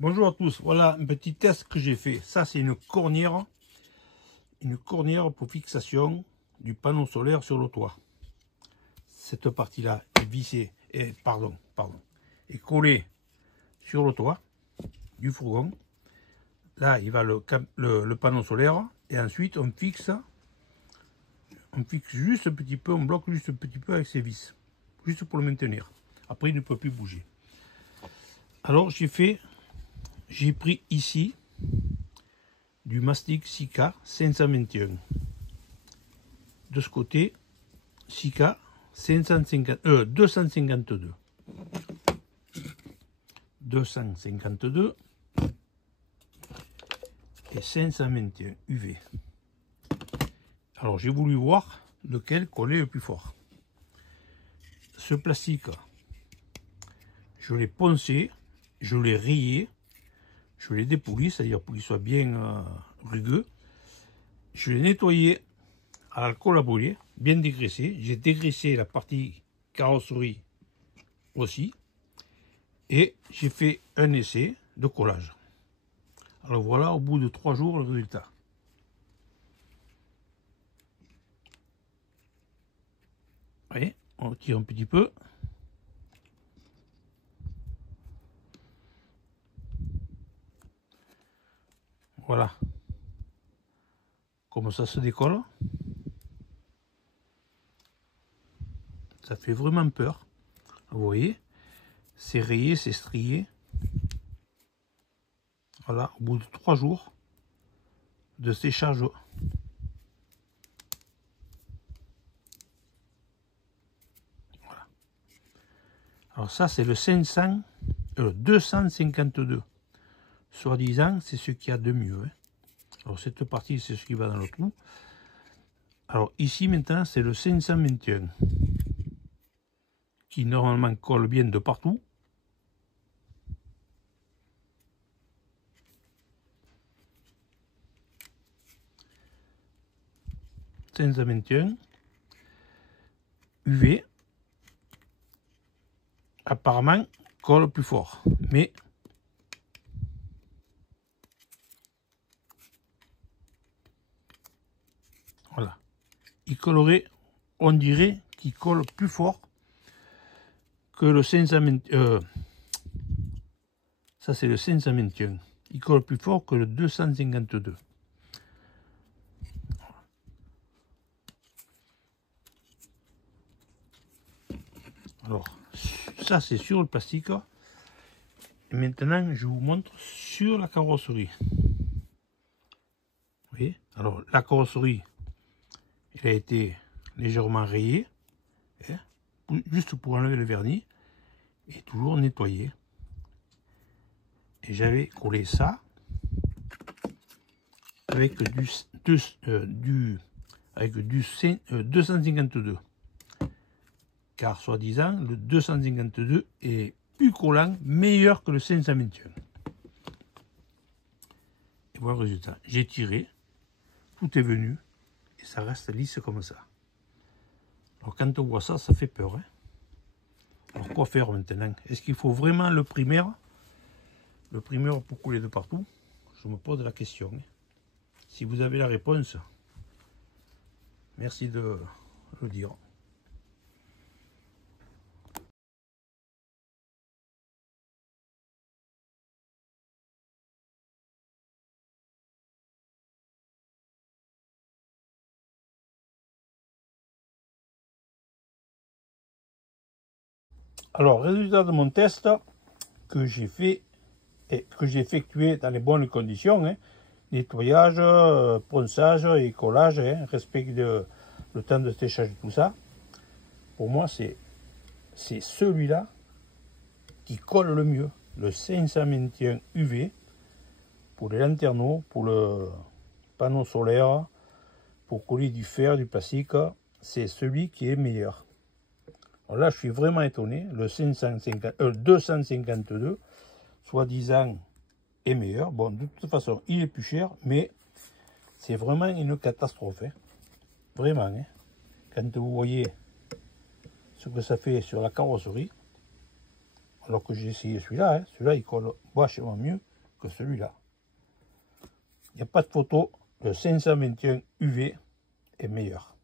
Bonjour à tous, voilà un petit test que j'ai fait. Ça c'est une cornière pour fixation du panneau solaire sur le toit. Cette partie-là est vissée, est collée sur le toit du fourgon. Là il va le panneau solaire et ensuite on fixe juste un petit peu, on bloque juste un petit peu avec ces vis, juste pour le maintenir. Après il ne peut plus bouger. Alors j'ai pris ici du mastic Sika 521. De ce côté, Sika 252. 252 et 521 UV. Alors j'ai voulu voir lequel collait le plus fort. Ce plastique, je l'ai poncé, je l'ai rayé, je l'ai dépoli, c'est-à-dire pour qu'il soit bien rugueux. Je l'ai nettoyé à l'alcool à brûler, bien dégraissé. J'ai dégraissé la partie carrosserie aussi. Et j'ai fait un essai de collage. Alors voilà, au bout de 3 jours, le résultat. Vous voyez, on tire un petit peu. Voilà. Comme ça se décolle. Ça fait vraiment peur. Vous voyez, c'est rayé, c'est strié. Voilà, au bout de 3 jours de séchage. Voilà. Alors ça, c'est le 252. Soi-disant, c'est ce qu'il y a de mieux. Hein. Alors cette partie, c'est ce qui va dans le trou. Alors ici, maintenant, c'est le 521. Qui normalement colle bien de partout. UV apparemment colle plus fort, mais voilà, il collerait, on dirait qu'il colle plus fort que le 521. Ça c'est le 521, il colle plus fort que le 252. Alors ça c'est sur le plastique. Et maintenant je vous montre sur la carrosserie. Vous voyez, alors la carrosserie, elle a été légèrement rayée, hein, juste pour enlever le vernis, et toujours nettoyé. Et j'avais collé ça avec du 252. Car soi-disant, le 252 est plus collant, meilleur que le 521. Et voilà le résultat. J'ai tiré, tout est venu, et ça reste lisse comme ça. Alors quand on voit ça, ça fait peur. Hein. Alors quoi faire maintenant? Est-ce qu'il faut vraiment le primaire? Le primeur pour couler de partout? Je me pose la question. Si vous avez la réponse, merci de le dire. Alors, résultat de mon test que j'ai fait et que j'ai effectué dans les bonnes conditions, hein, nettoyage, ponçage et collage, hein, respect le temps de séchage, tout ça. Pour moi, c'est celui-là qui colle le mieux, le 521 UV pour les lanterneaux, pour le panneau solaire, pour coller du fer, du plastique, c'est celui qui est meilleur. Alors là, je suis vraiment étonné, le 252, soi-disant, est meilleur. Bon, de toute façon, il est plus cher, mais c'est vraiment une catastrophe. Hein. Vraiment. Hein. Quand vous voyez ce que ça fait sur la carrosserie, alors que j'ai essayé celui-là, hein, celui-là il colle vachement mieux. que celui-là. Il n'y a pas de photo, le 521 UV est meilleur.